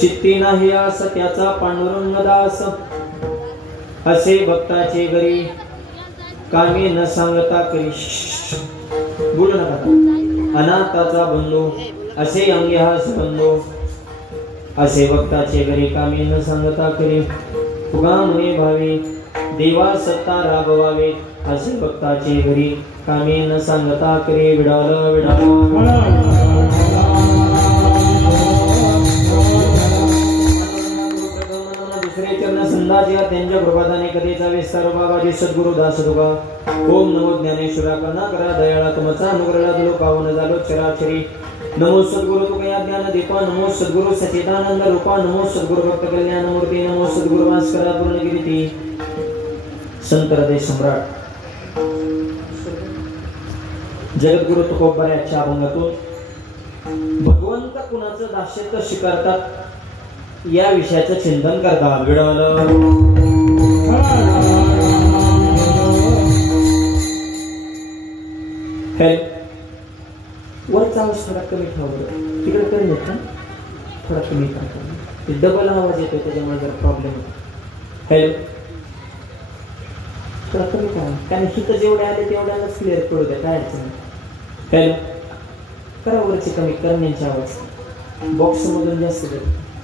चित्ती नाही आस त्याचा पांडुरंग दास असे भक्ताचे घरी कामी न सांगता करी बोलू नका अनाथाचा बंधू असे अंगी हास बंधू असे भक्ताचे घरी कामी न सांगता करी तुगा म्हणे भावे देवा सत्ता राबवावे असे भक्ताचे घरी कामी न सांगता करी विडाल विडाल दुसरे चरण संदास या त्यांच्या प्रभाताने कधीचा विस्तार बाबाजी सद्गुरु दास तुका ओम नमो ज्ञानेश्वरा करुणा करा दयाळा तुमचा अनुग्रह दिलो पावन झालो चराचरी नमो सद्गुरु तुकया ज्ञान दीपा नमो सद्गुरु सचिदानंद रूपा नमो सद्गुरु भक्त कल्याण मूर्ती नमो सद्गुरु भास्करा पूर्णगिरी संत हृदय सम्राट जगद्गुरु तुकोबराच्या अभंगातून भगवंत कुणाचं दास्यत्व स्वीकारतात या विषयाचं चिंतन करतात विडवलं वरचा आवाज थोडा कमी ठेवा तिकडे कमी येत ना थोडा कमी ते डबल आवाज येतो त्याच्यामुळे जर प्रॉब्लेम होतो हॅलो थोडा कमी करा कारण हिथं जेवढे आले तेवढ्यालाच क्लिअर करू द्या काय अडचण हॅलो करा वरची कमी करण्याची आवाज बॉक्स मधून जास्त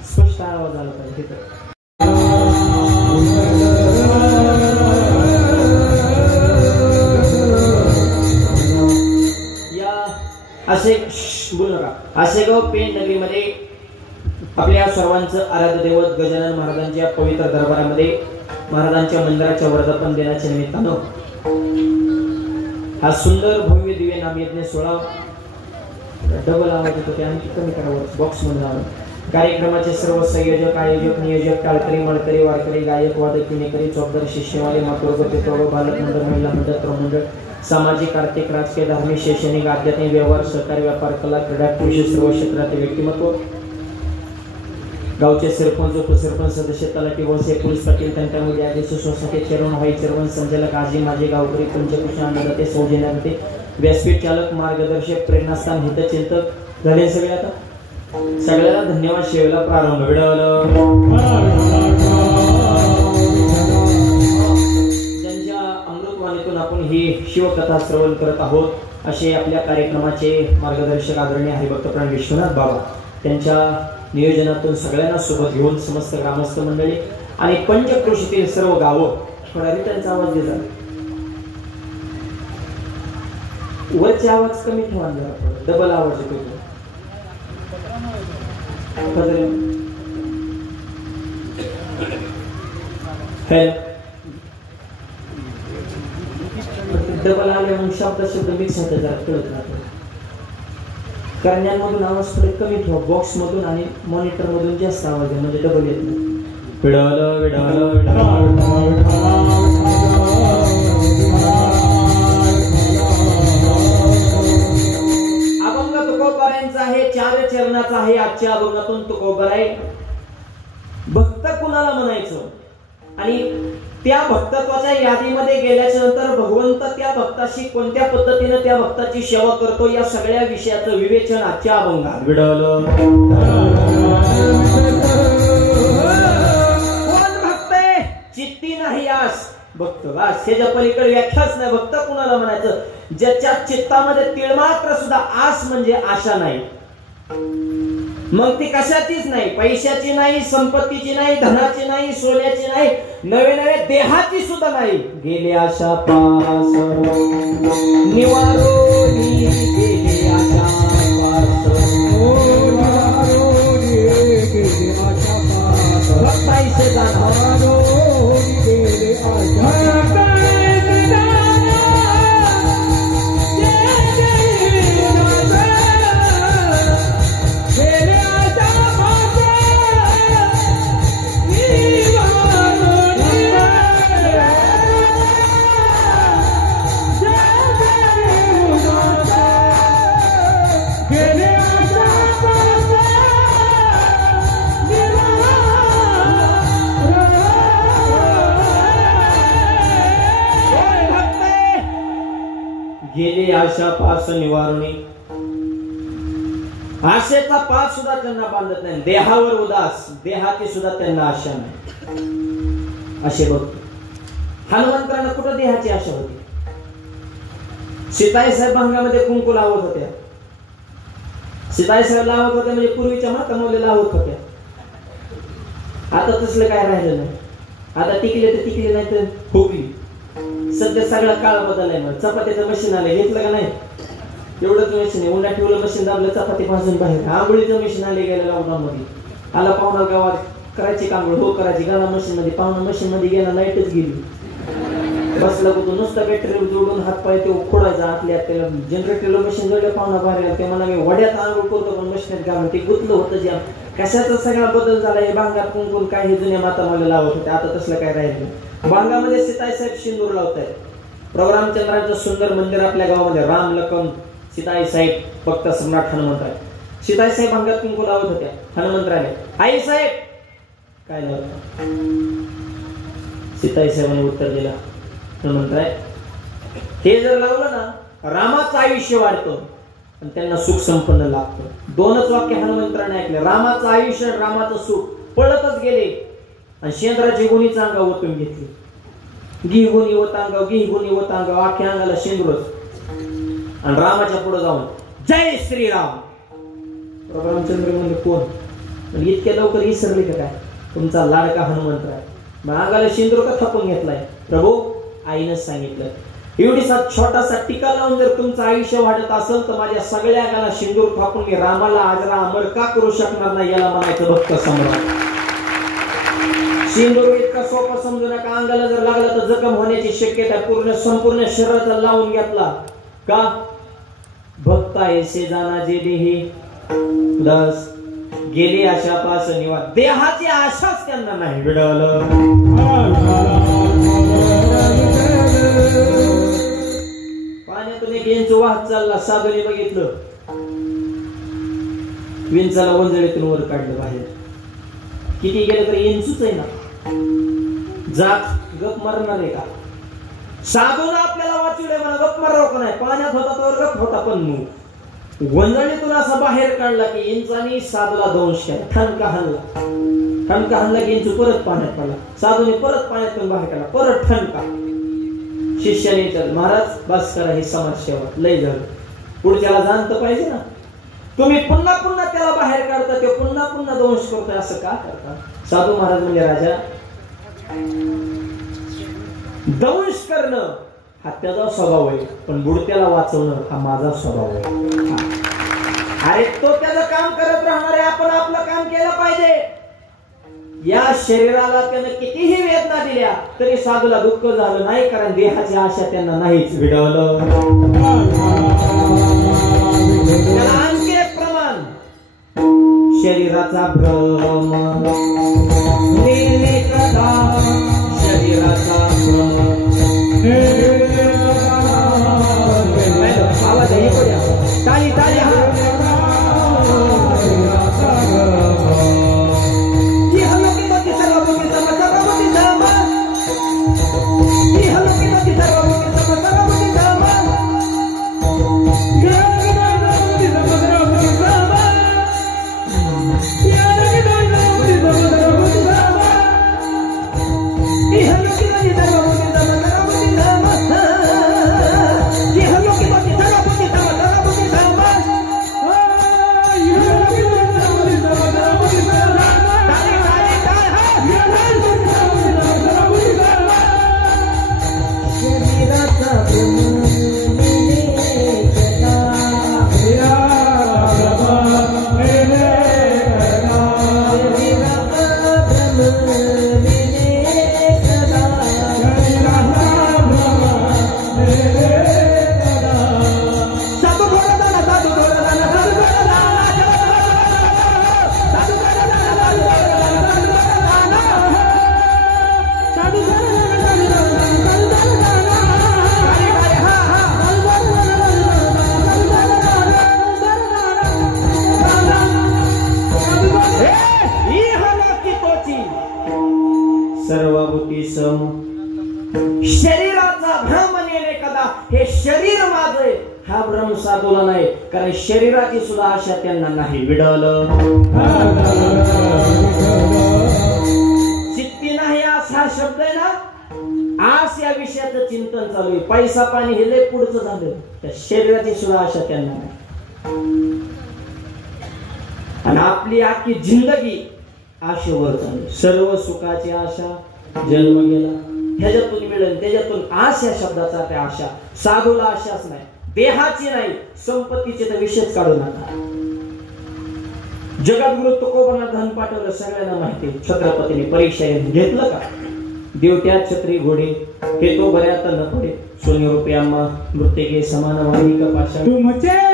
स्पष्ट आवाज आला पाहिजे तिथं असे बोलू नका आसेगाव पेण नगरीमध्ये आपल्या सर्वांचं आराध्य दैवत गजानन महाराजांच्या पवित्र दरबारामध्ये महाराजांच्या मंदिराच्या वर्धापन दिनाच्या निमित्तानं हा सुंदर भव्य दिव्य नामयज्ञ सोहळा डबल आवाज येतो ते आणखी कमी करावं बॉक्स मध्ये लावून कार्यक्रमाचे सर्व संयोजक आयोजक नियोजक टाळकरी मळकरी वारकरी गायक वादक किनेकरी चौकदार शिष्यवाले मातृगती प्रौढ बालक मंडळ महिला मंडळ तरुण मंडळ सामाजिक आर्थिक राजकीय धार्मिक शैक्षणिक आध्यात्मिक व्यवहार सहकारी व्यापार कला क्रीडा कृषी सर्व क्षेत्रातील व्यक्तिमत्व गावचे सरपंच उपसरपंच सदस्य तलाठी वळसे पोलीस पाटील त्यांच्यामध्ये आदेश सोसायटी चेअरमन व्हाईस चेअरमन संचालक आजी माझे गावकरी पंचकृष्ण अन्नदाते सौजन्यते व्यासपीठ चालक मार्गदर्शक प्रेरणास्थान हितचिंतक झाले सगळे आता सगळ्याला धन्यवाद शेवला प्रारंभ ज्यांच्या अमृतवाणीतून आपण ही शिवकथा श्रवण करत आहोत असे आपल्या कार्यक्रमाचे मार्गदर्शक आदरणीय हरिभक्तप्राण विश्वनाथ बाबा त्यांच्या नियोजनातून सगळ्यांना सोबत घेऊन समस्त ग्रामस्थ मंडळी आणि पंचक्रोशीतील सर्व गावं थोडा त्यांचा आवाज देतात वरचे आवाज कमी ठेवा डबल आवाज येतो डबल आले मग शब्द मिक्स होते जरा कळत राहतो करण्यांमधून आवाज थोडे कमी ठेवा बॉक्स मधून आणि मॉनिटर मधून जास्त आवाज आहे म्हणजे डबल येत नाही अभंग तुकोबारायांचा आहे 4 चरणाचा आहे आजच्या अभंगातून तुकोबाराय भक्त कुणाला म्हणायचं आणि त्या भक्तत्वाच्या यादीमध्ये गेल्याच्या नंतर भगवंत त्या भक्ताशी कोणत्या पद्धतीने त्या भक्ताची सेवा करतो या सगळ्या विषयाचं विवेचन आजच्या अभंगात विडवलं कोण भक्त आहे चित्ती नाही आस भक्त बस ह्याच्या पलीकडे व्याख्याच नाही भक्त कुणाला म्हणायचं ज्याच्या चित्तामध्ये तिळमात्र सुद्धा आस म्हणजे आशा नाही मग ती कशाचीच नाही पैशाची नाही संपत्तीची नाही धनाची नाही सोन्याची नाही नवे नवे देहाची सुद्धा नाही गेले आशा पास निवारोनी गेले आशा पास गेले आशा पास भक्ताईचे जाणारोनी गेले आशा गेले आशा पास निवारणे आशेचा पास सुद्धा त्यांना बांधत नाही, देहावर उदास, देहाची सुद्धा त्यांना आशा नाही असे बघतो. हनुमंतांना कुठं देहाची आशा होती? सीताई साहेब भांगामध्ये कुंकू लावत होत्या. सीताई साहेब लावत होत्या म्हणजे पूर्वीच्या मातामौली लावत होत्या. आता तसलं काय राहिलं नाही. आता टिकले तर टिकले, नाही तर फुकली. सध्या सगळा काळ बदललाय. मग चपातीचं मशीन आलं, घेतलं का नाही? एवढंच मशीन आहे. उन्हात ठेवलं मशीन, दाबलं चपाती भाजून बाहेर. आंघोळीचं मशीन आले गेलं लॉकडाऊन मध्ये. आला पाहुणा गावात, करायची कांगोळ, हो करायची, गाला मशीन मध्ये. पाहुणा मशीन मध्ये गेला, लाईटच गेली. बसला होतो नुसता बॅटरी जोडून हात पाय ते खोडायचा आतल्या. त्याला जनरेटरला मशीन जोडलं, पाहुणा बाहेर आला. ते म्हणा मी वड्यात आंघोळ करतो पण मशीनात घालून ते गुतलं होतं. ज्या कशाचा सगळा बदल झाला. हे भांगात कुंकून काय हे जुन्या माता मला लावत होते. आता तसलं काय राहिलं. भांगामध्ये सीताई साहेब सिंदूर लावतायत. प्रभू चंद्राचं सुंदर मंदिर आपल्या गावामध्ये. राम लखन सीताई साहेब फक्त सम्राट हनुमंतराय. सीताई साहेब भांगात कुंकू लावत होत्या. हनुमंतरायने आई साहेब काय लावत? सीताई साहेबांनी उत्तर दिलं, हनुमंतराय हे जर लावलं ना रामाचं आयुष्य वाढतं आणि त्यांना सुख संपन्न लागतं. दोनच वाक्य हनुमंतराने ऐकले. रामाचं आयुष्य, रामाचं सुख. पळतच गेले आणि शेंद्राची गुणीचं अंगावर ओतून घेतली. घी गुणी होत अंगाव, घी गुणी होत अंगाव, अख्ख्या अंगाला शेंद्रच. आणि रामाच्या पुढे जाऊन जय श्रीराम. प्रभू रामचंद्र म्हणजे कोण? इतक्या लवकर विसरले का काय? तुमचा लाडका हनुमंतराय. मग अंगाला शेंद्र का थापून घेतलाय? प्रभू आईनं सांगितलं, एवढीसा छोटासा टीका लावून जर तुमचं आयुष्य वाढत असेल तर माझ्या सगळ्या अंगाला शेंदूर थापून मी रामाला आजरा अमर का करू शकणार नाही? याला म्हणायचं भक्त सम्राट. शेंदूर इतका सोपा समजू नका. अंगाला जर लागला तर जखम होण्याची शक्यता. पूर्ण संपूर्ण शरीराचा लावून घेतला का? भक्त ऐसे जाना जे देही दस गेली आशा पास निवा. देहाची आशाच त्यांना नाही विडवलं. पाण्यातून एक इंच वाहत चालला. साधूने बघितलं, विंचाला वंजळीतून वर काढलं बाहेर. किती गेलं तरी इंचूच आहे ना. जात गप मरणार आहे का? साधूला आपल्याला वाचवले म्हणा, गप मराव का नाही? पाण्यात होता तर गप होता, पण वंजळीतून असा बाहेर काढला की इंचानी साधूला दंश केला. ठणका हाणला की इंचू परत पाण्यात पडला. साधूने परत पाण्यातून बाहेर काढला, परत ठणका. शिष्याने विचारलं, महाराज बस करा, ही समाजसेवा लय झालं, पुढच्याला जाणतं पाहिजे ना. तुम्ही पुन्हा पुन्हा त्याला बाहेर काढता, ते पुन्हा पुन्हा दंश करतोय, असं का करता? साधू महाराज म्हणजे राजा, दंश करणं हा त्याचा स्वभाव आहे, पण बुडत्याला वाचवणं हा माझा स्वभाव आहे. अरे तो त्याचं काम करत राहणार आहे, आपण आपलं काम केलं पाहिजे. या शरीराला त्यानं कितीही वेदना दिल्या तरी साधूला दुःख झालं नाही, कारण देहाची आशा त्यांना नाहीच विडवलं. आणखी एक प्रमाण, शरीराचा भ्रम नेले कदा, शरीराचा भ्रम आवाज आहे पड्या, टाळी टाळी हा. शरीराचा भ्रम नेले कदा, हे शरीर माझे हा भ्रम साधूला नाही, कारण शरीराची सुद्धा आशा त्यांना नाही. विडल चित्ती नाही आस हा शब्द आहे ना, आस या विषयाचं चिंतन चालू आहे. पैसा पाणी हे लय पुढचं झालं, त्या शरीराची सुद्धा आशा त्यांना नाही. आणि आपली आखी जिंदगी आशेवर चालू. सर्व सुखाची आशा जन्म गेला, ह्याच्यातून मिळेल त्याच्यातून. आश या शब्दाचा त्या आशा. साधूला आशाच नाही, देहाची नाही, संपत्तीचे तर विषयच काढू नका. जगद्गुरु तुकोबांना धन पाठवलं सगळ्यांना माहिती. छत्रपतीने परीक्षा घेतलं का? देवट्या छत्री घोडे हे तो बऱ्यात न पडे. सोने रुपया मृत्यके समान वाणी का पाषाण. तुमचे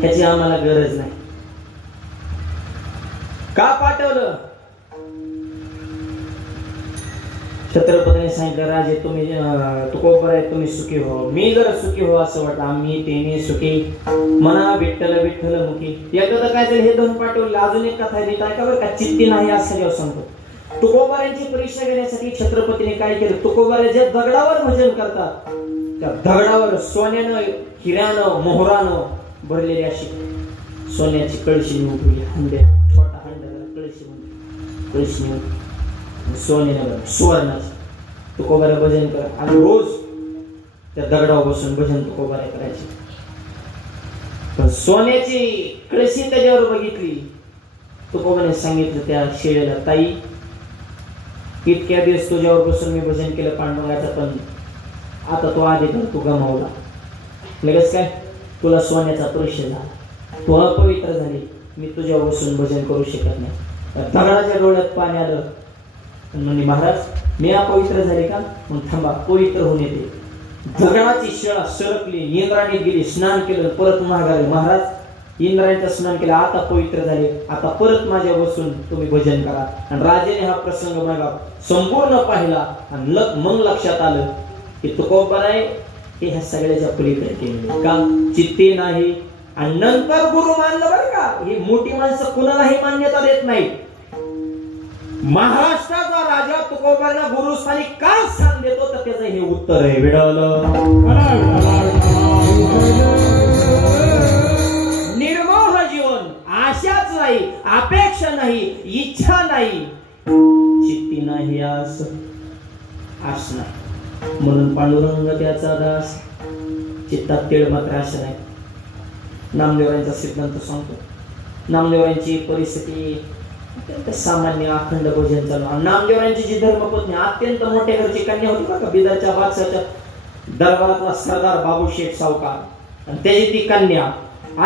ह्याची आम्हाला गरज नाही. का पाठवलं? छत्रपतीने सांगितलं, राजे तुम्ही तुकोबर आहे, तुम्ही सुखी हो. मी जर सुखी हो असं वाटलं, आम्ही तेने सुखी म्हणा विठ्ठल विठ्ठल मुखी. एकदा काय झालं, हे दोन पाठवले. अजून एक कथा आहे का बरं का, चित्ती नाही असं जेव्हा सांगतो. तुकोबारांची परीक्षा घेण्यासाठी छत्रपतीने काय केलं, तुकोबारे जे दगडावर भजन करतात त्या दगडावर सोन्यानं हिऱ्यानं मोहरानं भरलेली अशी सोन्याची कळशी उभी, हंडे छोटा हंडा कळशी म्हणजे कळशी सोन्यानं सुवर्णाची तुकोबारे भजन कर. आणि रोज त्या दगडावर बसून भजन तुकोबारे करायचे. पण सोन्याची कळशी त्याच्यावर बघितली. तुकोबाने सांगितलं त्या शेळीला, ताई इतक्या दिवस तुझ्यावर बसून मी भजन केलं पांडुरंगाचं, पण आता तो अधिकार तू गमावला. लगेच काय तुला सोन्याचा परिचय झाला, तू अपवित्र झाली, मी तुझ्यावर बसून भजन करू शकत नाही. दगडाच्या डोळ्यात पाणी आलं. म्हणजे महाराज मी अपवित्र झाले का? मग थांबा, पवित्र होऊन येते. दगडाची शिळा सरकली, इंद्राने गेली, स्नान केलं, परत माघारी. महाराज इंद्रायचं स्नान केलं, आता पवित्र झाले, आता परत माझ्या बसून तुम्ही भजन करा. आणि राजेने हा प्रसंग मागा संपूर्ण पाहिला आणि मग लक्षात आलं की तुकोबार आहे हे ह्या सगळ्याच्या पलीकडे केले का चित्ती नाही. आणि नंतर गुरु मानलं बरं का. ही मोठी माणसं कुणालाही मान्यता देत नाही. महाराष्ट्राचा राजा तुकोबांना गुरुस्थानी का स्थान देतो, तर त्याचं हे उत्तर आहे. विडवलं निर्मोह जीवन, आशाच नाही, अपेक्षा नाही, इच्छा नाही, चित्ती नाही आस नाही. म्हणून पांडुरंग त्याचा दास, चित्तात तेळ मात्र आशा नाही. नामदेवरांचा सिद्धांत सांगतो. नामदेवरांची परिस्थिती अत्यंत सामान्य, अखंड भोजन चालू. नामदेवरांची जी धर्मपत्नी अत्यंत मोठ्या घरची कन्या होती बघा, बिदरच्या बादशाच्या दरबारातला सरदार बाबूशेठ सावकार, आणि त्याची ती कन्या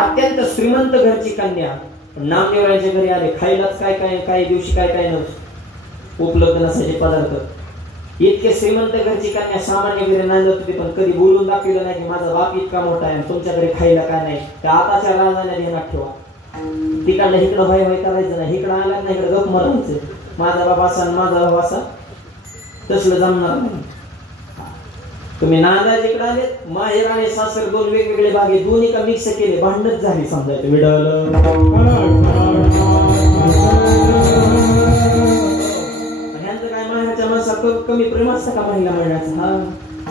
अत्यंत श्रीमंत घरची कन्या. नामदेवरांच्या घरी आले, खायलाच काय काय काही दिवशी काय काय नव्हतं, उपलब्ध नसायचे पदार्थ. इतके श्रीमंत घरची कन्या सामान्य घरी नांदत होती, पण कधी बोलून दाखवलं नाही की माझा बाप इतका मोठा आहे, तुमच्याकडे खायला काय नाही. त्या आताच्या राजाने ध्यानात ठेवा. तिकडनं इकडं व्हाय व्हाय करायचं नाही, इकडं आला नाही इकडे गप मारायचं. माझा बाप असा माझा बाप असा, तसलं जमणार नाही. तुम्ही नांदायला इकडे आले, माहेर आणि सासर दोन वेगवेगळे भागे, दोन्ही का मिक्स केले, भांडणच झाली समजायचं. विडवलं ह्यांचं काय माहेरच्या माणसात कमी प्रेम असतं का महिला म्हणण्याचं? हा,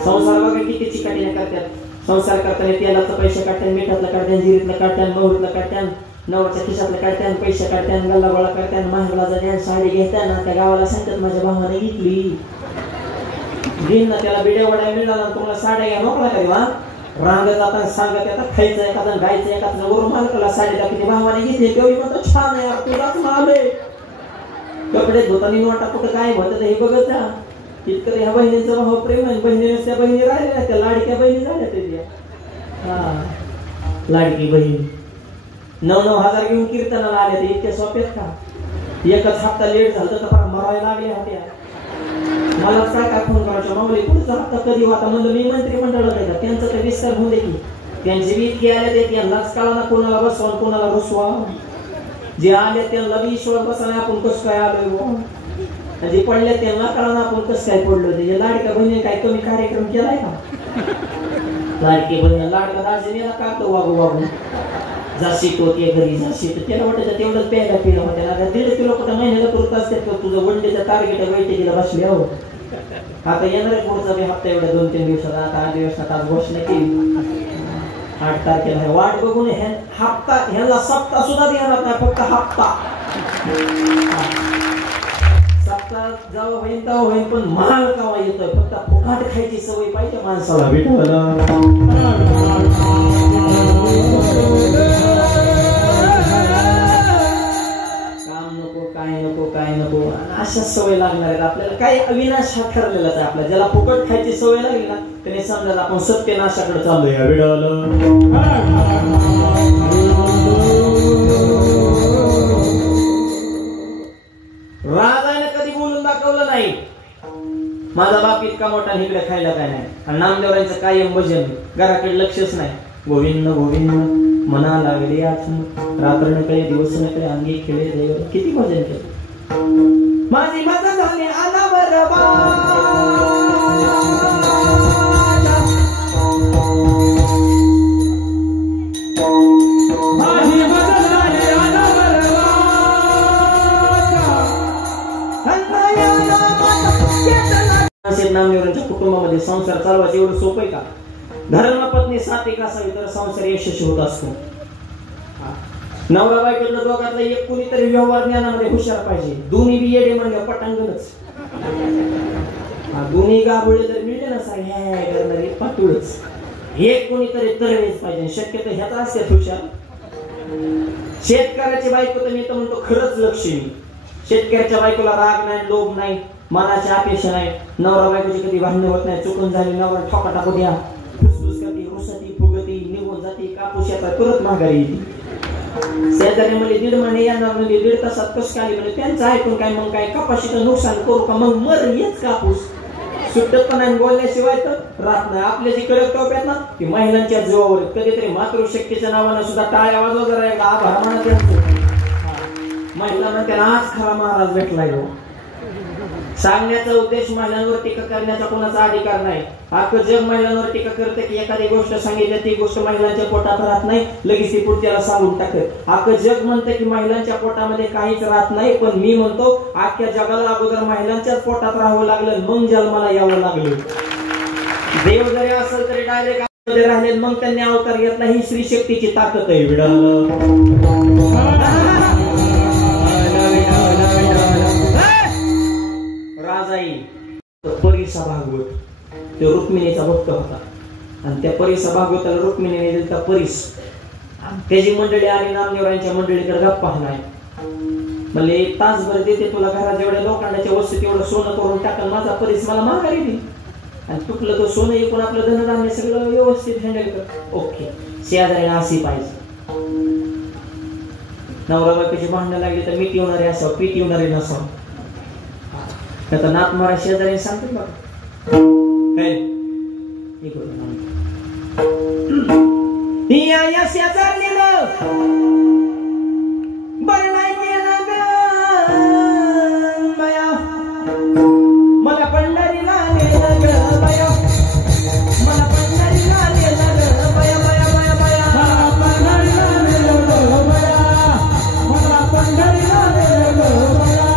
संसार बघा किती चिकाटीने करतात. संसार करताना तेलाचं पैसे काढतात, मिठातलं काढतात, जिरीतलं काढतात, मोहरीतलं काढतात, नवऱ्याच्या खिशातलं काढतात, पैसे काढतात, गल्ला गोळा करतात, माहेरला जातात, साडी घेताना त्या गावाला सांगतात माझ्या भावाने घेतली. घेईन ना त्याला बिड्या वड्या मिळाला, तुम्हाला साड्या घ्या मोकळा का देवा? रांगत जाताना सांगत येतात, खायचं एखादं गायचं एखादं, वरून मालकाला साडी दाखवली, भावाने घेतली. तेवढी म्हणतो छान आहे, तुलाच माले कपडे धुतानी नोटा कुठं काय होतं हे बघत जा. इतकं ह्या बहिणीचं भाव प्रेम आहे. बहिणीने त्या बहिणी राहिल्या, त्या लाडक्या बहिणी झाल्या त्याच्या. हा, लाडकी बहीण 9-9 हजार घेऊन कीर्तनाला आले ते इतक्या सोप्यात का? एकच हप्ता लेट झालं तर मरायला लागले होत्या. मला काय फोन करायचं माऊली पुढचा हप्ता कधी होता? म्हणलं मी मंत्रिमंडळात आहे का, त्यांचं तर विस्तार होऊ दे की. त्यांचे बी इतके आले ते त्यांनाच कळा ना कोणाला बसवा कोणाला रुसवा. जे आले त्यांना विश्वास बसा नाही आपण कसं काय आलोय, जे पडले त्यांना कळा ना आपण कसं काय पडलो. ते लाडक्या बहिणी काय कमी कार्यक्रम केलाय का? लाडकी बहिणी लाडका दाजीने काढतो वागू वागू, जाशी तो ते घरी जाशी तर त्याला वाटायचं तेवढंच प्यायला पिलं होतं. 1.5 किलो कुठं महिन्याला पुरत असते तुझं वंडेचं टार्गेट बैठकीला बसले. हो, आता येणार आहे पुढचा बी हप्ता एवढ्या 2-3 दिवसात. आता 8 दिवसात आज घोषणा केली 8 तारखेला. वाट बघून हप्ता ह्याला सप्ताह सुद्धा देणार नाही, फक्त हप्ता. सप्ताह जेव्हा होईल तेव्हा होईल, पण महाग केव्हा येतोय? फक्त फुकाट खायची सवय पाहिजे माणसाला. काम नको, काय नको, काय नको, अशा सवय लागणार आहेत आपल्याला. काय अविनाश हा ठरलेलाच आहे आपला. ज्याला फुकट खायची सवय लागली ना त्याने समजा आपण सत्यनाशाकडे चाललोय. राजाने कधी बोलून दाखवलं नाही माझा बाप इतका मोठा इकडे खायला काय नाही. आणि नामदेवरांचं कायम भजन, घराकडे लक्षच नाही. गोविंद गोविंद मना लागले आठवण, रात्र नकळे दिवस नकळे अंगी खेळे देव. किती भजन केलं. माझी मजा झाली अनावर नामदेवरांच्या कुटुंबामध्ये संसार चालवायचं एवढं सोपं आहे का? धर्मपत्नी साथ एक असावी तर संसार यशस्वी होत असतो. नवरा बायकोतलं दोघातलं एक कुणीतरी व्यवहार ज्ञानामध्ये हुशार पाहिजे. दोन्ही बी येडे म्हणलं पटांगणच. दोन्ही गाभोळे जर मिळले ना सांग करणारी पातुळच. एक कोणीतरी तरवेच पाहिजे. शक्यतो ह्याचा असते हुशार. शेतकऱ्याची बायको तर मी तर म्हणतो खरंच लक्ष्मी. शेतकऱ्याच्या बायकोला राग नाही, लोभ नाही, मनाची अपेक्षा नाही. नवरा बायकोची कधी भांडण होत नाही. चुकून झाली नवरा ठोका टाकू द्या, फुसफुस करते, रुसती, फुगती, निघून जाते, कापूस येतात, परत माघारी येते. शेजारी म्हणजे 1.5 महिने येणार, म्हणजे 1.5 तासात कसं काय म्हणजे त्यांचं ऐकून काय मग काय कपाशीचं नुकसान करू का? मग मर येच कापूस सुटत पण नाही. बोलल्याशिवाय तर राहत नाही. आपले जे कडक टोप्यात ना की महिलांच्या जीवावर कधीतरी मातृशक्तीच्या नावानं सुद्धा टाळ्या वाजवा जरा एकदा आभार म्हणा त्यांचं. महिलांना त्याला आज खरा महाराज भेटलाय. सांगण्याचा उद्देश महिलांवर टीका करण्याचा कोणाचा अधिकार नाही. अख्खं जग महिलांवर टीका करते की एखादी गोष्ट सांगितली ती गोष्ट महिलांच्या पोटात राहत नाही, लगेच ती पुढच्याला सांगून टाकत. अख्खं जग म्हणतं की महिलांच्या पोटामध्ये काहीच राहत नाही, पण मी म्हणतो अख्ख्या जगाला अगोदर महिलांच्याच पोटात राहावं लागलं, मग जन्माला यावं लागलं. देव जरी असेल तरी डायरेक्ट राहिले, मग त्यांनी अवतार घेतला. ही स्त्री शक्तीची ताकद आहे. राजाई परीसा भागवत ते रुक्मिणीचा भक्त होता. आणि त्या परीसा भागवताला रुक्मिणीने दिलता परीस. त्याची मंडळी आली नामदेवरांच्या मंडळीकडे गप्पा नाही म्हणले 1 तासभर देते तुला घरात जेवढ्या लोखंडाच्या वस्तू तेवढं सोनं करून टाकल, माझा परीस मला माघारी दे. आणि तुटलं तो सोनं एकूण आपलं धनधान्य सगळं व्यवस्थित हँडल कर. ओके, शेजाऱ्याला अशी पाहिजे. नवरा बायकोची भांडणं लागली तर मीठ येणारे असावं, पीठ येणारे नसावं. आता नाथ मारा शेजारी सांगतो बघा या शेजारलेलं बरं नाही केलं ग बया, मला पंढरीला नेलं ग बया, मला पंढरीला नेलं ग बया, बया बया बया, मला पंढरीला नेलं ग बया, मला पंढरीला नेलं ग बया.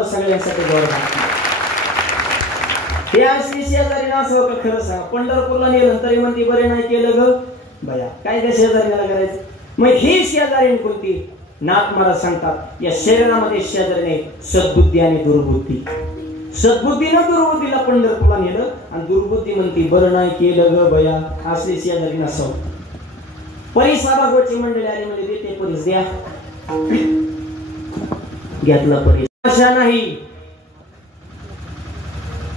जोरदार सगळ्यांसाठी जोरदार. हे असली शेजारी असं का खरं सांगा. पंढरपूरला नेलं तरी म्हणते बरे नाही केलं ग बया, काय त्या शेजारीला करायचं. मग ही शेजारी कोणती. नाथ महाराज सांगतात या शरीरामध्ये शेजारी नाही, सद्बुद्धी आणि दुर्बुद्धी. सद्बुद्धीनं दुर्बुद्धीला पंढरपूरला नेलं आणि दुर्बुद्धी म्हणती बरं नाही केलं ग बया, असली शेजारी नसावं. परिसभागवची मंडळी आली म्हणजे देते परीस द्या, घेतला परीस. अशा नाही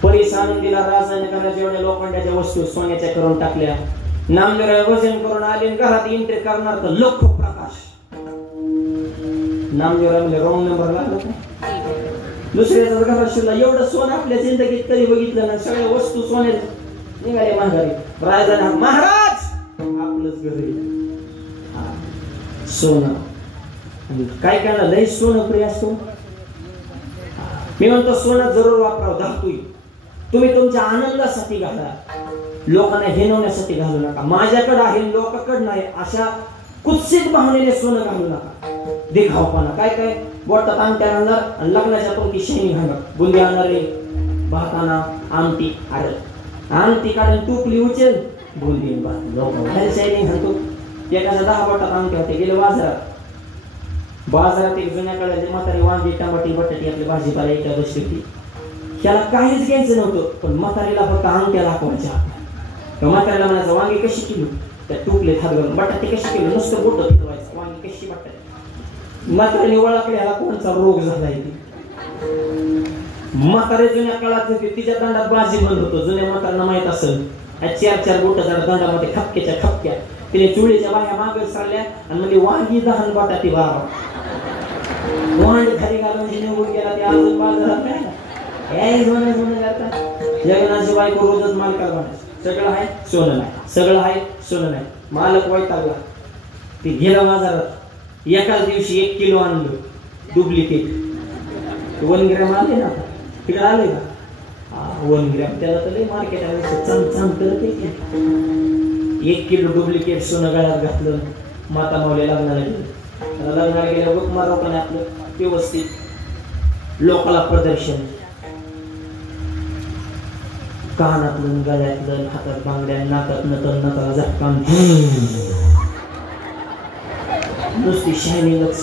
परीस आणून दिला. रासायनिकांच्या एवढ्या लोखंडाच्या वस्तू सोन्याच्या करून टाकल्या. नामदेवराय वजन करून आले घरात एंट्री करणार तर लख प्रकाश. नामदेवराय म्हणजे रॉंग नंबर लागला. दुसऱ्याच्या घरात शिरला. एवढं सोनं आपल्या जिंदगीत कधी बघितलं ना. सगळ्या वस्तू सोन्यात निघाले महागारी. राजा महाराज आपलंच घर सोनं. काय काय लय सोनं प्रिय असतो. मी म्हणतो सोनं जरूर वापरावं. धातू तुम्ही तुमच्या आनंदासाठी घाला, लोकांना हिनवण्यासाठी घालू नका. माझ्याकडे आहे लोकांकडे नाही अशा कुत्सित भावनेने सोनं घालू नका. देखावपणा काय काय बोटात अंगठ्या घालणार आणि लग्नाच्या पंक्ती शेणी घालणार. बुंदी आणणारे भाताना आमटी. अरे आमटी काढून टुपली उचल बुंदी लोक शेणी घालतो. एखाद्या 10 बोटात अंगठ्या होते. गेले बाजारात एक जुन्या काळाची म्हातारी वांगी टमाटी बटाटी आपली भाजीपाला एका बसली होती. त्याला काहीच घ्यायचं नव्हतं पण म्हातारीला फक्त अंगठ्या दाखवायच्या. म्हातारीला म्हणायचं वांगी कशी किलो, त्या टुकले हात घालून. बटाटे कशी किलो, नुसतं बोट फिरवायचं. वांगी कशी बटाटे. म्हातारीने ओळखले ह्याला कोणचा रोग झालाय. म्हातारे जुन्या काळात तिच्या दंडात बाजी बंद होतो. जुन्या म्हाताऱ्यांना माहित असेल 4 बोट दंडामध्ये खपक्याच्या खपक्या. तिने चुळीच्या बाह्या मागे सरल्या आणि म्हणजे वांगी 10 बटाटी 12 वांगी खाली घालून निवडून गेला. ते अजून बाजारात नाही जगनाची बायको रोजच मालका बनायचं. सगळं आहे सोनं नाही, सगळं आहे सोनं नाही. मालक वैतागला. ते गेला बाजारात. एकाच दिवशी 1 किलो आणलं डुप्लिकेट. 1 ग्रॅम आले ना. तिकडे आले का 1 ग्रॅम. त्याला तर लई मार्केट आहे. चमचम करते. 1 किलो डुप्लिकेट सोनं गळ्यात घातलं. माता मावले लग्नाला गेले. लग्नाला गेल्या बुकमार लोकांनी आपलं व्यवस्थित लोकाला प्रदर्शन. कानातलं गळ्यातलं हातात बांगड्या नाकात नकाला झटकान नुसती शायनिंगच.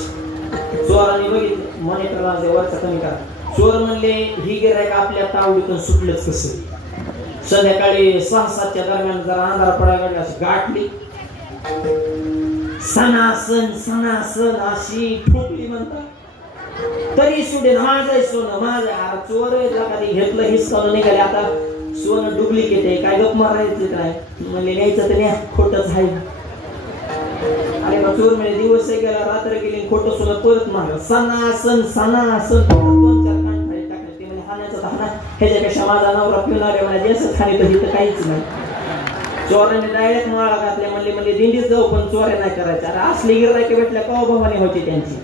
चोरांनी बघितलं मॉनिटरला वरचा कमी करा. चोर म्हणले ही गिऱ्हाईक आपल्या तावडीतून सुटलंच कसं. संध्याकाळी 6-7च्या दरम्यान जरा अंधार पडायला लागला. अशी गाठली. सणासन सणासन अशी ठोकली म्हणतात तरी सुडे माझं सोनं माझं. चोर घेतलं हिसकावून निघाले. आता सोनं डुप्लिकेट आहे काय गप मारायचं काय म्हणजे न्यायचं तर न्या खोटच आहे. अरे चोर म्हणजे दिवस गेला रात्र गेली खोटं सोनं परत मारलं. सणासन सणासन 2-4 कान खाली टाकले. ते म्हणजे हाणायचं हाना ह्याच्यापेक्षा माझा नवरा पिवणारे म्हणजे असं खाली तर इथं काहीच नाही. चोराने डायरेक्ट माळा घातले. म्हणले दिंडीत जाऊ पण चोऱ्या नाही करायच्या. अरे असली गिऱ्हाईक भेटल्या का भवानी होती त्यांची.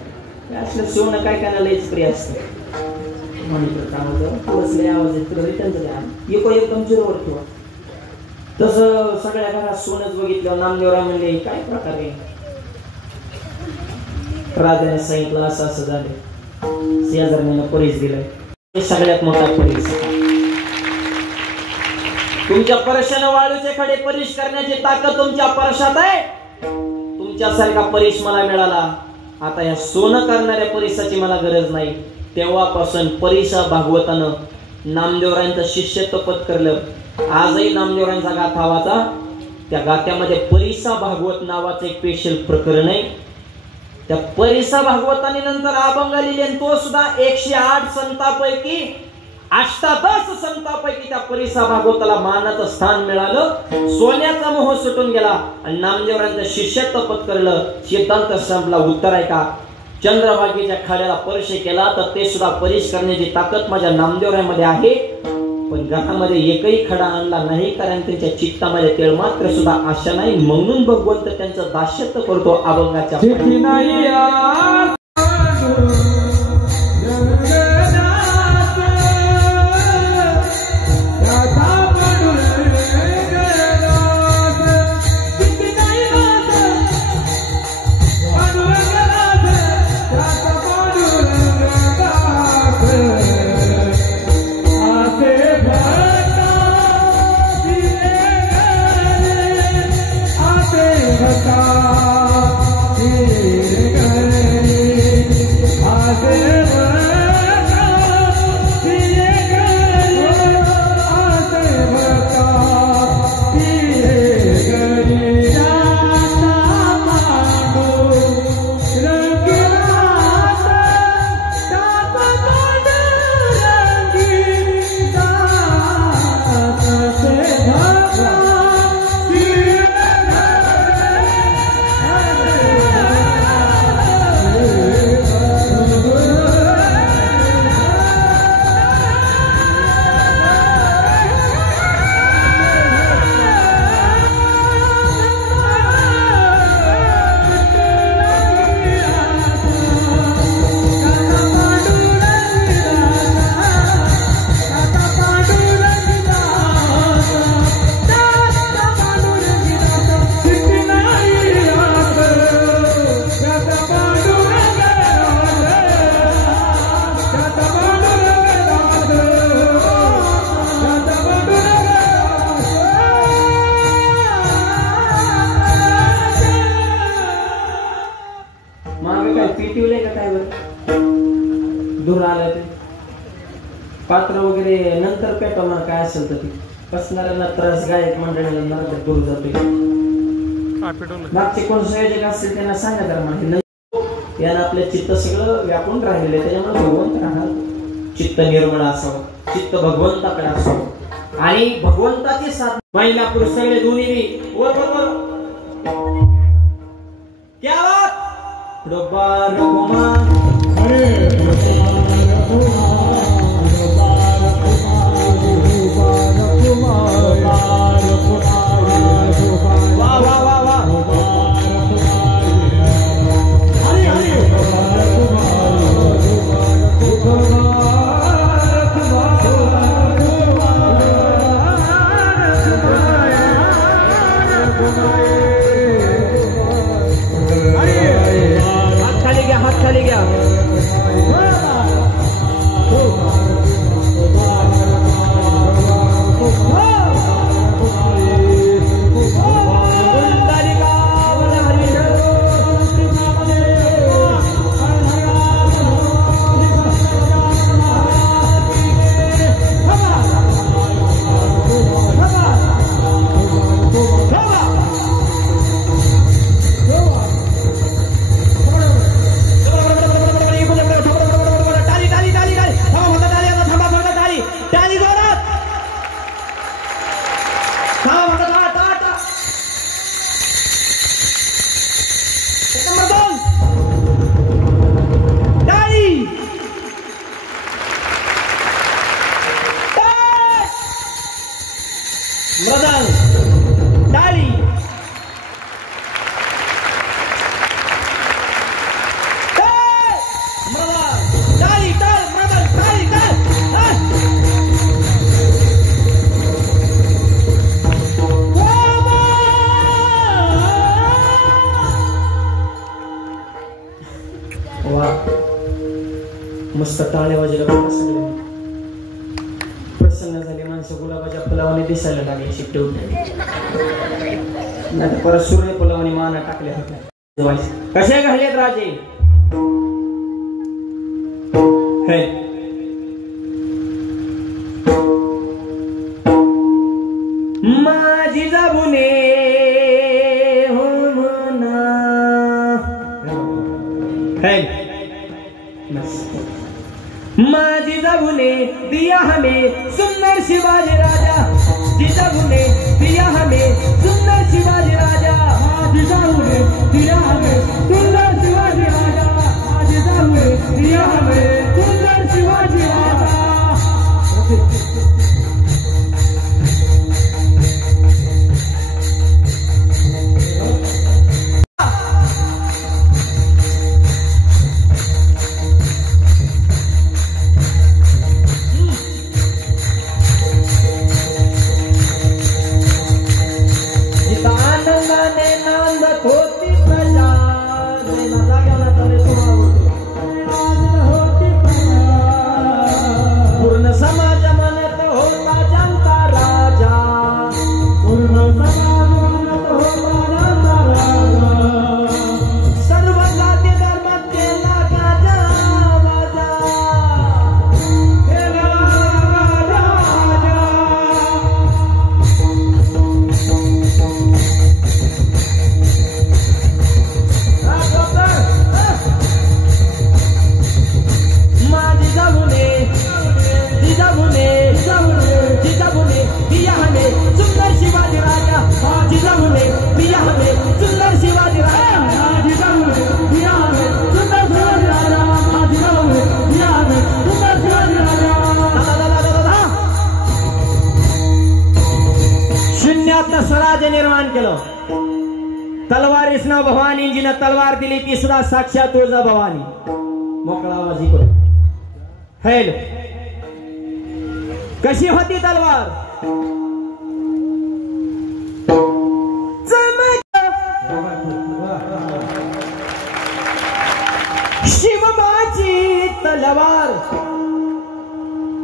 असलं सोनं काय काय लयच प्रिय असतं. आवाज येतो एकदम जिरोवर ठेवा. तसं सगळ्या घरात सोनच बघितलं. नामदेवराय म्हणले काय प्रकारे. राजाने सांगितलं असं असं झालं. शेजारने परीस दिलाय. सगळ्यात मोठा परीस. तुमच्या परशानं वाळूचे खडे परीस करण्याची ताकद तुमच्या परशात आहे. तुमच्यासारखा परीस मला मिळाला. आता या सोनं करणाऱ्या परीसाची मला गरज नाही. तेव्हापासून परीसा भागवतानं नामदेवरायांचं शिष्यत्व पत्करलं. आजही नामदेवरायांचा गाथा वाचा. त्या गाथ्यामध्ये परीसा भागवत नावाचं एक स्पेशल प्रकरण आहे. त्या परीसा भागवताने नंतर अभंग लिहिले. तो सुद्धा 108 संतांपैकी 88 संतांपैकी त्या परीसा भागवताला मानाचं स्थान मिळालं. सोन्याचा मोह सुटून गेला आणि नामदेवरायांचं शिष्यत्व पत्करलं. सिद्धांत संपला. उत्तर आहे का चंद्रभागेच्या खाड्याला स्पर्श केला तर ते सुद्धा परीस करण्याची ताकद माझ्या नामदेवरायांमध्ये आहे. पण घरामध्ये एकही खडा आणला नाही कारण त्यांच्या चित्तामध्ये तेळ मात्र सुद्धा आशा नाही. म्हणून भगवंत त्यांचं दास्यत्व करतो अभंगाच्या. Yeah. पात्र वगैरे नंतर पेटवणार काय असेल तर ती बसणाऱ्यांना त्रास गायक मंडळीला नरक दूर जातोय. मागचे कोण संयोजक असतील त्यांना सांगा जरा म्हणजे यानं आपलं चित्त सगळं व्यापून राहिलेलं आहे. त्याच्यामुळे भगवंत राहणार चित्त निर्मळ असावं, चित्त भगवंताकडे असावं आणि भगवंताची साथ महिला पुरुष सगळे दोन्ही वर वर वर क्या बात रब्बार कुमार वाह वाह वाह वाह हात खाली घ्या. मस्त टाळ्या वाजल्या प्रसन्न झाले माणसं गुलाबाच्या फुलावाने दिसायला लागले शिट्टे उठले नाही परत सूर्य फुलावाने माना टाकल्या होत्या. कसे घालेत राजे हे माझी जाबुने हो म्हणा हे माझी जाबुने दिया हमें सुंदर शिवाजी राजा. जिजाबुने दिया हमें सुंदर शिवाजी राजा. जिजाबुने दिया हमें सुंदर शिवाजी राजा. जिजाबुने दिया हमें सुंदर शिवाजी राजा. स्वराज्य निर्माण केलं. तलवारीस न भवानी जिने तलवार दिली ती सुद्धा साक्षात तुळजा भवानी. मोकळा आवाज करू. हेल कशी होती तलवार शिवबाची तलवार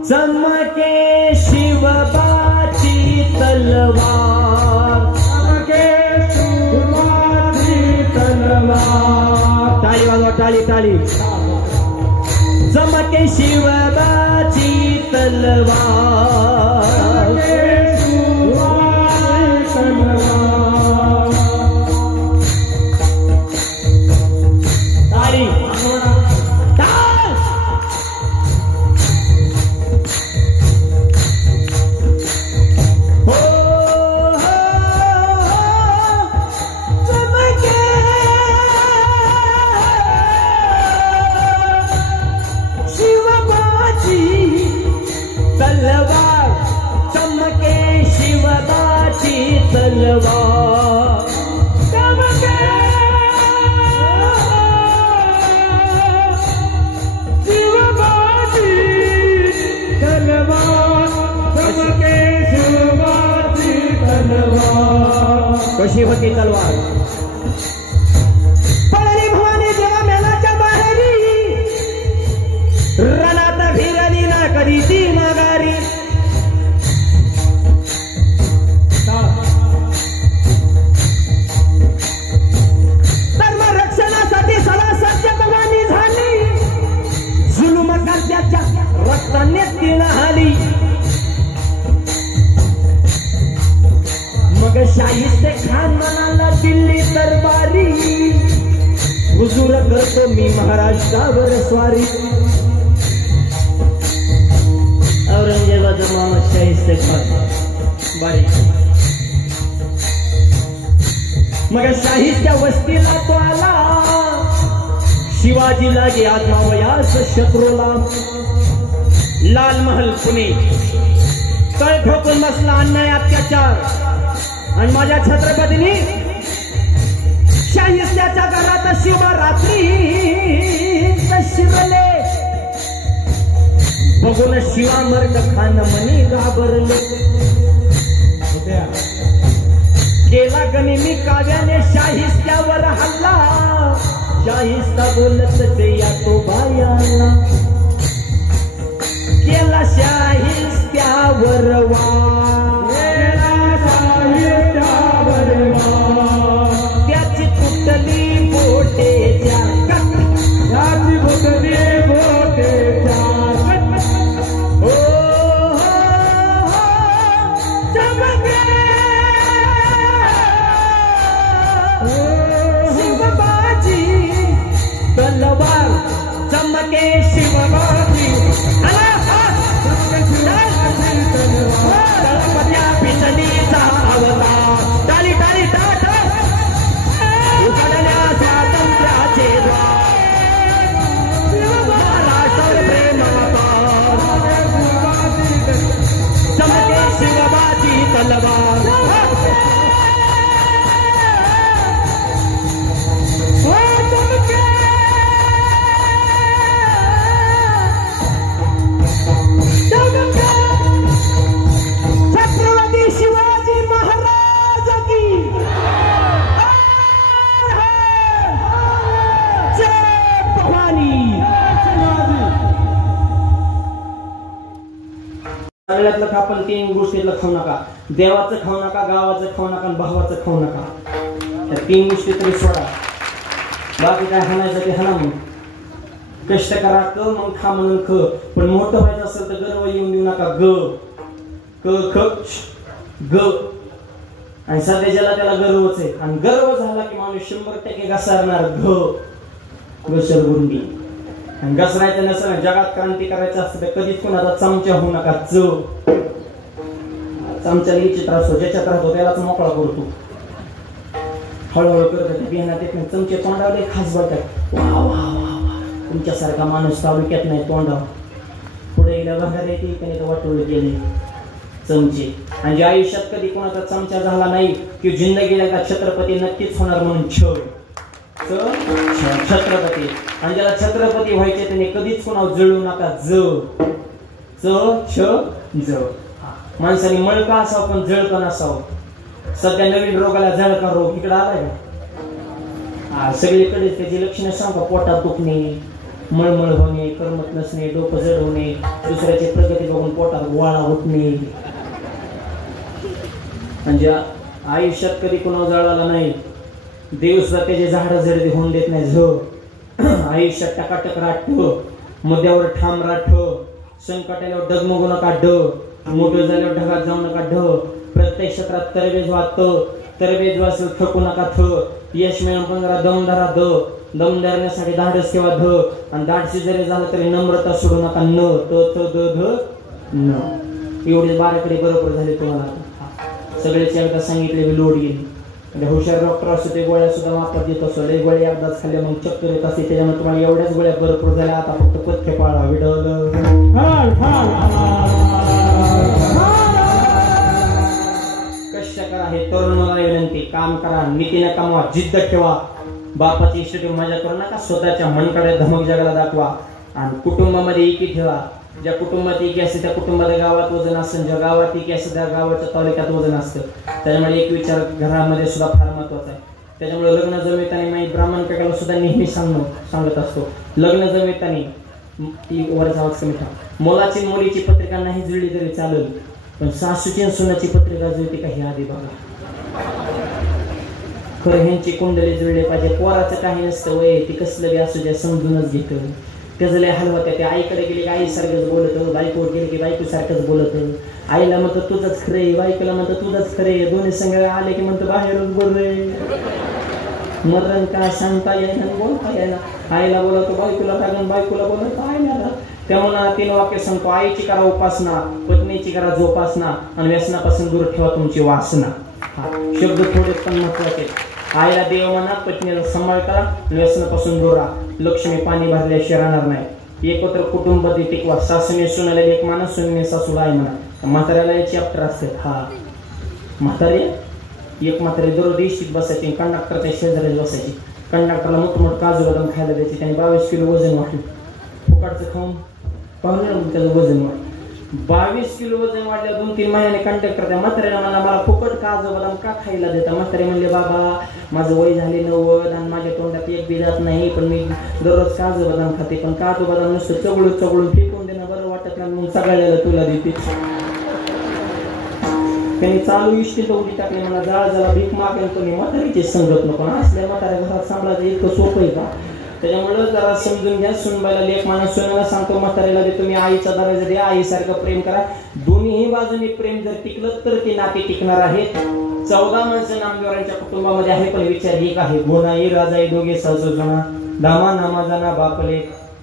चमके. शिवबाची तलवार चमके. शिवबाची तलवार. टाळी वाजवा टाळी टाळी. चमके शिवबाची तलवार ताली तलवार चमके शिवबाची तलवार चमके शिवबाची तलवार चमके शिवबाची तलवार कशी होती तलवार पळली भवानी जेव्हा मेलाच्या बाहेरी रणात भिरली ना कधी ती माघारी धर्मरक्षणासाठी सदा सज्ज भवानी झाली जुलूम करत्याच्या रक्ताने ती नहाली मग शाहिस्ते खान म्हणाला दिल्ली दरबारी हुजूर करतो मी महाराष्ट्रावर स्वारी औरंगजेबाचा मामा शाहिस्ते खान बारी मग शाहीच्या वस्तीला तो आला शिवाजी लागे आत्मावयास शत्रूला लाल महल पुणे तळ ठोकून बसला अन्याय अत्याचार आणि माझ्या छत्रपतींनी शाहिस्त्याच्या घरात शिवरात्री शिरले बघून शिवामर्द खान मनी घाबरले केला गनिमी काव्याने शाहिस्त्यावर हल्ला शाहिस्ता बोलत ते या तो बायाला केला शाहिस्त्यावर त्याची तुटली बोटेच्या त्याची तुटली बोटेच्या तलवार चमके शिवबाजी तळपत्या पितलीचा अवतार टाळी टाळी टाट उघडल्या स्वातंत्र्याचे द्वार महाराष्ट्र प्रेमावर चमके शिवबाजी तलवार छत्रपती शिवाजी महाराज की जय भवानी सगळ्यातलं आपण तीन गोष्टीतलं खाऊ नका देवाचं खाऊ नका गावाचं खाऊ नका आणि भावाचं खाऊ नका त्या तीन गोष्टी तरी सोडा बाकी काय हाणायचं ते हाना मग कष्ट करा क मग खा म्हणून ख पण मोठं व्हायचं असेल तर गर्व येऊन देऊ नका ग क ख ग आणि सध्या ज्याला त्याला गर्वच आहे आणि गर्व झाला की माणूस 100% घसरणार घसरगुंडी आणि घसरायचं नसेल जगात क्रांती करायचं असतं तर कधीच कोणाचा चमचा होऊ नका चमचा विचित्र असतो ज्याच्यात राहतो त्यालाच मोकळा करतो हळूहळू करत बिहानात येत नाही चमचे तोंडावले खास बघतात वा वा वा तुमच्यासारखा माणूस तालुक्यात नाही तोंडावर पुढे गेल्या भागात येते त्याने तर वाटवलं गेले चमचे आणि जे आयुष्यात कधी कोणाचा चमचा झाला नाही की जिंदगीला का छत्रपती नक्कीच होणार म्हणून छत्रपती आणि ज्याला छत्रपती व्हायचे त्याने कधीच कोणावर जळू नका ज माणसाने मळका असावं पण जळका नसावं सध्या नवीन रोगाला जळका रोग इकडे आलाय का सगळीकडे त्याची लक्षणं सांग का पोटात दुखणे मळमळ होणे करमत नसणे डोकं जड होणे दुसऱ्याची प्रगती बघून पोटात गोळा उठणे म्हणजे आयुष्यात कधी कोणावर जळाला नाही देव सुद्धा त्याचे झाड जड होऊन देत नाही आयुष्यात टकाटक राठ मुद्द्यावर ठाम राठ संकट आल्यावर डगमगू नका ड, मोठं झाल्यावर ढगात जाऊ नका ढ, प्रत्येक क्षेत्रात तरबेज वाहत तरबेज वाचल थकू नका थ, यश मिळवून जरा दम धरा द, दम धरण्यासाठी धाडस ठेवा ध, आणि धाडसी जरी झालं तरी नम्रता सोडू नका न, त थ द ध न. एवढे बाराकडे बरोबर झाले तुम्हाला. सगळेच एकदा सांगितले की लोड गेली. हुशार डॉक्टर असतो ते गोळ्या सुद्धा वापर देत असतो. लय गोळ्या एकदाच खाल्ल्या मग चक्कर येत असते. त्याच्यामुळे तुम्हाला एवढ्याच गोळ्या भरपूर झाल्या. आता फक्त पथ्य पाळा. विडवलं कष्ट करा. हे तरुण मला विनंती. काम करा, नीतीने कमवा, जिद्द ठेवा. बापाची इष्ट मजा करू नका. स्वतःच्या मनकडे धमक जगाला दाखवा. आणि कुटुंबामध्ये एकी ठेवा. ज्या कुटुंबात एकी असते त्या कुटुंबात गावात वजन असतं. ज्या गावात एकी असते त्या गावाच्या तालुक्यात वजन असतं. त्याच्यामुळे एक विचार घरामध्ये सुद्धा फार महत्वाचा आहे. त्याच्यामुळे लग्न जमविताना मी ब्राह्मण काकाला सुद्धा नेहमी सांगत असतो. लग्न जमविताना ती वरचा आवाज कमी ठेवा. मुलाची मुलीची पत्रिका नाही जुळली तरी चालेल, पण सासूची सुनाची पत्रिका जुळते का हे आधी बघा. खरं ह्यांची कुंडली जुळले पाहिजे. पोराचं काही नसतं वय, ती कसलं बी असू द्या समजूनच घेतं. त्याचं लय हलवा. त्या आईकडे गेले की आईसारखंच बोलत, बायकोवर गेले की बायको सारखंच बोलत. आईला म्हणतं तुझंच खरे, बायकोला म्हणतं तुझंच खरे. दोन्ही संघ आले की म्हणतं बाहेरच बोलले. मरण काय सांगता येईना आणि बोलता येईना. आईला बोलवतो बायकोला टाकून, बायकोला बोलवतो आईला. त्यामुळे 3 वाक्य सांगतो. आईची करा उपासना, पत्नीची करा जोपासना, आणि व्यसनापासून दूर ठेवा तुमची वासना. शब्द थोडे पण महत्वाचे. आईला देव म्हणा, पत्नीला सांभाळ करा, व्यसनापासून दूर राहा. लक्ष्मी पाणी भरल्याशिवाय राहणार नाही. एकत्र कुटुंब टिकवा. सासूने सुनाला एक म्हणा, सुनेने सासूला आई म्हणा. म्हाताऱ्याला एक चॅप्टर असते. हा म्हातारी एक म्हातारी दररोज इष्टीत बसायची, कंडक्टरच्या शेजारी बसायची. कंडक्टरला मोठमोठं काजू बदाम खायला द्यायचे. त्याने 22 किलो वजन वाढलं. फुकाटचं खाऊन पाहुणे त्याचं वजन वाढलं. 22 किलो वजन वाढल्या. 2-3 महिन्याने कंडक्टर त्या म्हाताऱ्याला म्हणा, मला फुकट काजू बदाम का खायला देता. म्हातारे म्हणले, बाबा माझं वय झाले 90 आणि माझ्या तोंडात एक बी जात नाही, पण मी दररोज काजू बदाम खाते. पण काजू बदाम नुसतं चगळून फेकून देणं बरं वाटत नाही, मग सगळ्याला तुला देते. त्यांनी चालू इष्टीत उडी टाकली. मला जळा भीक मागेल तुम्ही. म्हातारीची संगत नको. असल्या म्हाताऱ्या घरात सांभाळायचं इतकं सोपं आहे का. त्याच्यामुळे जरा समजून घ्या. सुनबाईला लेख माणूस सुनाला सांगतो, म्हातारीला दे तुम्ही आईचा दर्जा द्या, आईसारखं प्रेम करा. दोन्ही बाजूने प्रेम जर टिकलं तर ते नाते टिकणार आहेत. 14 माणसं नामदेवरांच्या कुटुंबामध्ये आहे, पण विचार एक आहे. गोनाई राजाई दोघे सासू सुना, दामा नामा जाना बापले.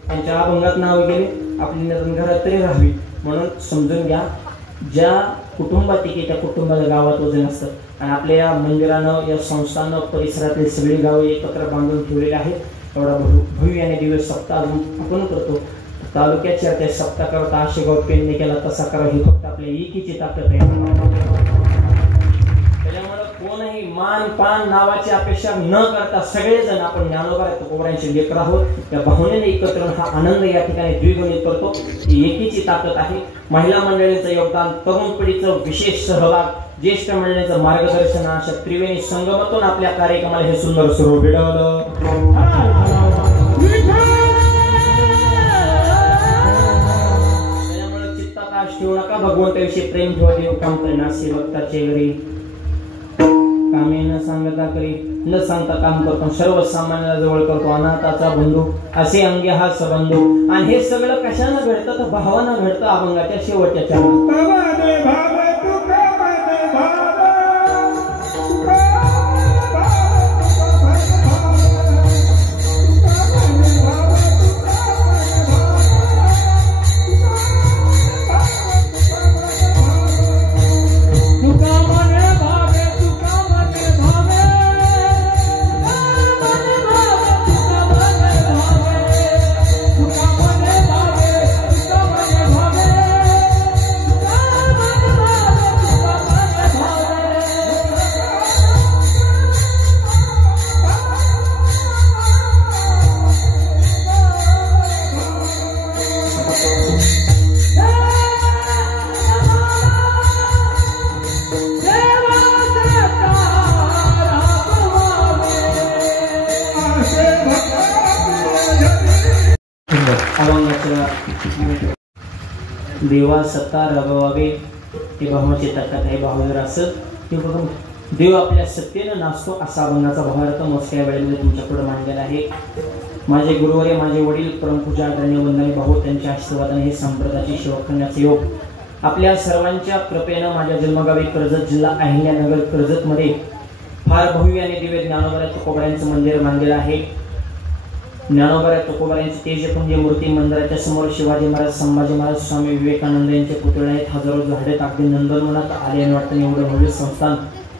त्यांच्या अभंगात नाव गेले. आपली नजर घरात तरी राहावी. म्हणून समजून घ्या. ज्या कुटुंबात टिके त्या कुटुंबाला गावात वजन असतं. आणि आपल्या या मंदिरानं, या संस्थानं, परिसरातील सगळी गावं एकत्र बांधून ठेवलेली आहेत. एवढा भव्य आणि दिवस सप्ताह आपण करतो. तालुक्याच्या त्या सप्ताह करता आशेगाव पेनने केला तसा करा. ही फक्त आपल्या एकीची ताकद आहे. त्याच्यामुळे कोणही मान पान नावाची अपेक्षा न करता सगळेजण आपण ज्ञानोबा तुकोबारांचे लेकर आहोत. त्या भावनेने एकत्र हा आनंद या ठिकाणी द्विगुणित करतो. ही एकीची ताकद आहे. महिला मंडळीचं योगदान, तरुण पिढीचं विशेष सहभाग, ज्येष्ठ मंडळीचं मार्गदर्शन, अशा त्रिवेणी संगमातून आपल्या कार्यक्रमाला हे सुंदर स्वरूप मिळवलं. त्यामुळे चित्तात आश ठेवू नका. भगवंताविषयी प्रेम ठेवा. देव काम करण्याचे भक्ताचे घरी कामे न सांगता करी, न सांगता काम करतो. सर्वसामान्याला जवळ करतो. अनाथाचा बंधू असे अंगे हा सबंधू. आणि हे सगळं कशानं घडतं तर भावानं घडतं. अभंगाच्या शेवटच्या चरणात देवा सत्ता राबवावे. हे भावाची ताकद आहे. भाव जर असं हे बघा देव आपल्या सत्तेनं नाचतो असा अभंगाचा भावार्थ मोजक्या वेळेमध्ये तुमच्याकडे मांडलेला आहे. माझे गुरुवर्य, माझे वडील, परमपूजा आदरणीय वंदनीय भाऊ, त्यांच्या आशीर्वादाने हे संप्रदायाची सेवा करण्याचे योग आपल्या सर्वांच्या कृपेनं माझ्या जन्मगावी कर्जत, जिल्हा अहिल्यानगर, कर्जत मध्ये फार भव्य आणि दिव्य ज्ञानोबा तुकोबारायांचं मंदिर बांधलेलं आहे. ज्ञानोबा तुकोबारायांची तेजपुंज मूर्ती मंदिराच्या समोर शिवाजी महाराज, संभाजी महाराज, स्वामी विवेकानंद यांचे पुतळे आहेत. हजारो झाडे अगदी नंदनवनात आले आणि वाटतं एवढं भव्य संस्थान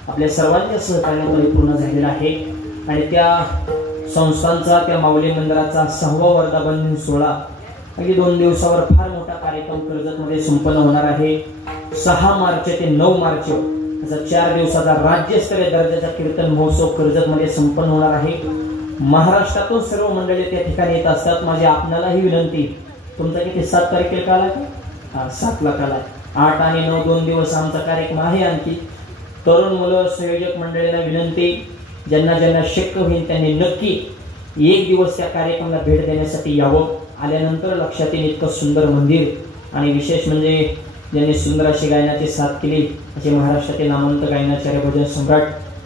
आपल्या सर्वांच्या सहकार्याने परिपूर्ण झालेलं आहे. आणि त्या संस्थांचा, त्या माऊली मंदिराचा 6वा वर्धापन सोहळा अगदी 2 दिवसावर फार मोठा कार्यक्रम कर्जतमध्ये संपन्न होणार आहे. 6 मार्च ते 9 मार्च असा 4 दिवसाचा राज्यस्तरीय दर्जाचा कीर्तन महोत्सव कर्जतमध्ये संपन्न होणार आहे. महाराष्ट्रातून सर्व मंडळी त्या ठिकाणी येत असतात. माझी आपणालाही विनंती, तुमचा किती 7 तारखेला काल आहे? 7 ला काल आहे. 8 आणि 9 2 दिवस आमचा कार्यक्रम आहे. आणखी तरुण मुलं, संयोजक मंडळीला विनंती, ज्यांना ज्यांना शक्य होईल त्यांनी नक्की 1 दिवस त्या कार्यक्रमाला भेट देण्यासाठी यावं. आल्यानंतर लक्षात येईल इतकं सुंदर मंदिर. आणि विशेष म्हणजे ज्यांनी सुंदर अशी गायनाची साथ केली असे महाराष्ट्राचे नामवंत गायनाचार्य, भजन सम्राट,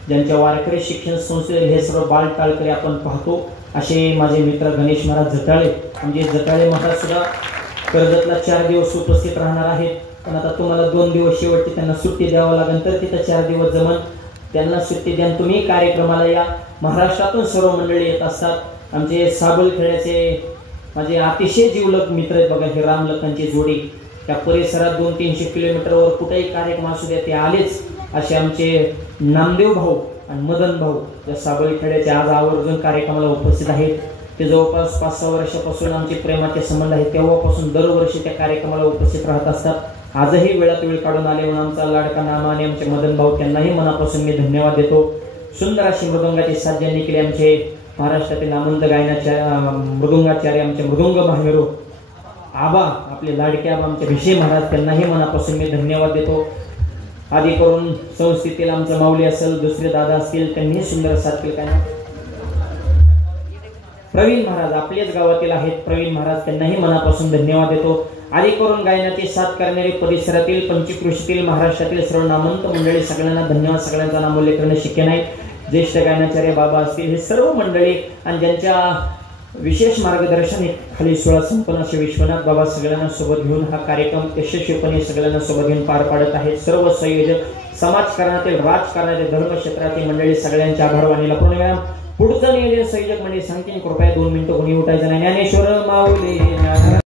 ज्यांच्या वारकरी शिक्षण संस्थेत हे सर्व बाल टाळकरी आपण पाहतो असे माझे मित्र गणेश महाराज जटाळे, म्हणजे जटाळे महाराज सुद्धा कर्जतला 4 दिवस उपस्थित राहणार आहेत. पण आता तुम्हाला 2 दिवस शेवटची त्यांना सुट्टी द्यावं लागेल, तर तिथं 4 दिवस जमन. त्यांना सुट्टी द्या, तुम्ही कार्यक्रमाला या. महाराष्ट्रातून सर्व मंडळी येत असतात. आमचे साबलखेड्याचे माझे अतिशय जीवलग मित्र आहेत बघा, हे रामलखनची जोडी. त्या परिसरात 200-300 किलोमीटरवर कुठेही कार्यक्रम असू द्या ते आलेच. असे आमचे नामदेव भाऊ आणि मदन भाऊ या साबलखेड्याचे आज आवर्जून कार्यक्रमाला उपस्थित आहेत. ते जवळपास 5-6 वर्षापासून आमचे प्रेमाचे संबंध आहेत. तेव्हापासून दरवर्षी त्या कार्यक्रमाला उपस्थित राहत असतात. आजही वेळात वेळ काढून आले म्हणून आमचा लाडका नामा आणि आमचे मदन भाऊ, त्यांनाही मनापासून मी धन्यवाद देतो. सुंदर अशी मृदंगाची साथ ज्यांनी केली आमचे महाराष्ट्रातील नामवंत गायनाचार्य, मृदुंगाचार्य, आमचे मृदुंग महामेरू आबा, आपले लाडके आबा आमचे भिशे महाराज, त्यांनाही मनापासून मी धन्यवाद देतो. आधी करून संस्थेतील आमचं माऊली असेल, दुसरे दादा असतील, त्यांनी सुंदर साथ केली. काय प्रवीण महाराज आपल्याच गावातील आहेत, प्रवीण महाराज, त्यांनाही मनापासून धन्यवाद देतो. आधी करून गायनाची साथ करणारे परिसरातील, पंचकृषीतील, महाराष्ट्रातील सर्व नामवंत मंडळी, सगळ्यांना धन्यवाद. सगळ्यांचा नामोल्लेख करणे शक्य नाही. ज्येष्ठ गायनाचार्य बाबा असतील, हे सर्व मंडळी आणि ज्यांच्या विशेष मार्गदर्शन खाली सोहळा संपन्न असे विश्वनाथ बाबा सगळ्यांना सोबत घेऊन हा कार्यक्रम यशस्वीपणे सगळ्यांना सोबत घेऊन पार पाडत आहेत. सर्व संयोजक, समाजकारणातील, राजकारणातील, धर्मक्षेत्रातील मंडळी, सगळ्यांच्या आभार मानलेला पूर्ण. पुढचं नियोजन संयोजक मंडळी सांगतील, कृपया 2 मिनिटं कोणी उठायचं नाही. ज्ञानेश्वर माऊली.